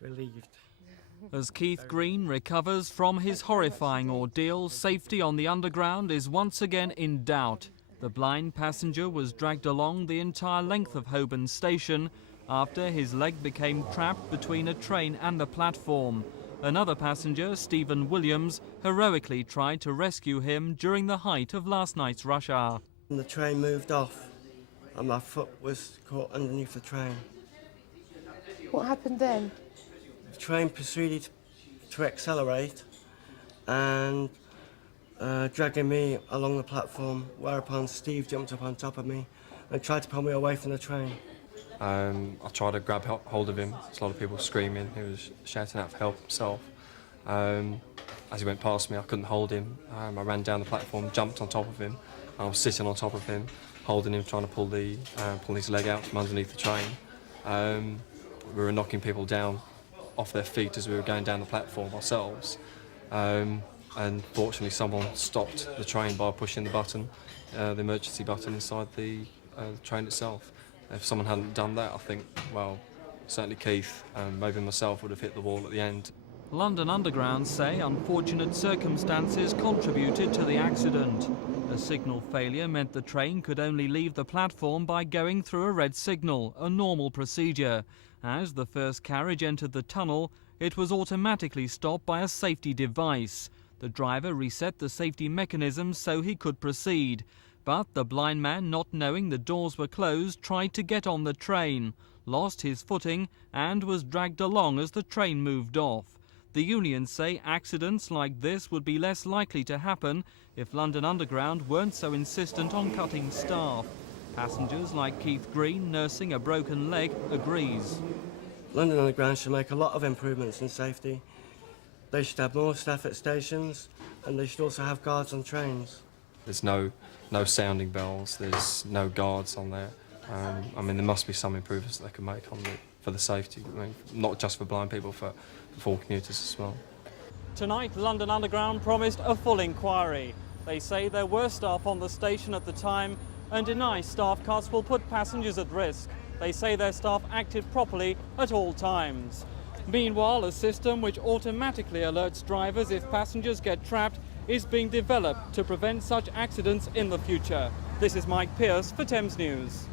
Relieved. As Keith Green recovers from his horrifying ordeal, safety on the Underground is once again in doubt. The blind passenger was dragged along the entire length of Holborn Station after his leg became trapped between a train and the platform. Another passenger, Stephen Williams, heroically tried to rescue him during the height of last night's rush hour. The train moved off and my foot was caught underneath the train. What happened then? The train proceeded to accelerate and dragging me along the platform, whereupon Steve jumped up on top of me and tried to pull me away from the train. I tried to grab hold of him. There's a lot of people screaming. He was shouting out for help himself. As he went past me, I couldn't hold him. I ran down the platform, jumped on top of him. I was sitting on top of him, holding him, trying to pull his leg out from underneath the train. We were knocking people down off their feet as we were going down the platform ourselves. And fortunately someone stopped the train by pushing the button, the emergency button inside the train itself. If someone hadn't done that, I think, well, certainly Keith and maybe myself would have hit the wall at the end. London Underground say unfortunate circumstances contributed to the accident. A signal failure meant the train could only leave the platform by going through a red signal, a normal procedure. As the first carriage entered the tunnel, it was automatically stopped by a safety device. The driver reset the safety mechanism so he could proceed. But the blind man, not knowing the doors were closed, tried to get on the train, lost his footing and was dragged along as the train moved off. The unions say accidents like this would be less likely to happen if London Underground weren't so insistent on cutting staff. Passengers like Keith Green, nursing a broken leg, agrees. London Underground should make a lot of improvements in safety. They should have more staff at stations and they should also have guards on trains. There's no sounding bells, there's no guards on there. I mean, there must be some improvements that they can make for the safety, I mean, not just for blind people, for commuters as well. Tonight, London Underground promised a full inquiry. They say there were staff on the station at the time and deny staff cuts will put passengers at risk. They say their staff acted properly at all times. Meanwhile, a system which automatically alerts drivers if passengers get trapped is being developed to prevent such accidents in the future. This is Mike Pearce for Thames News.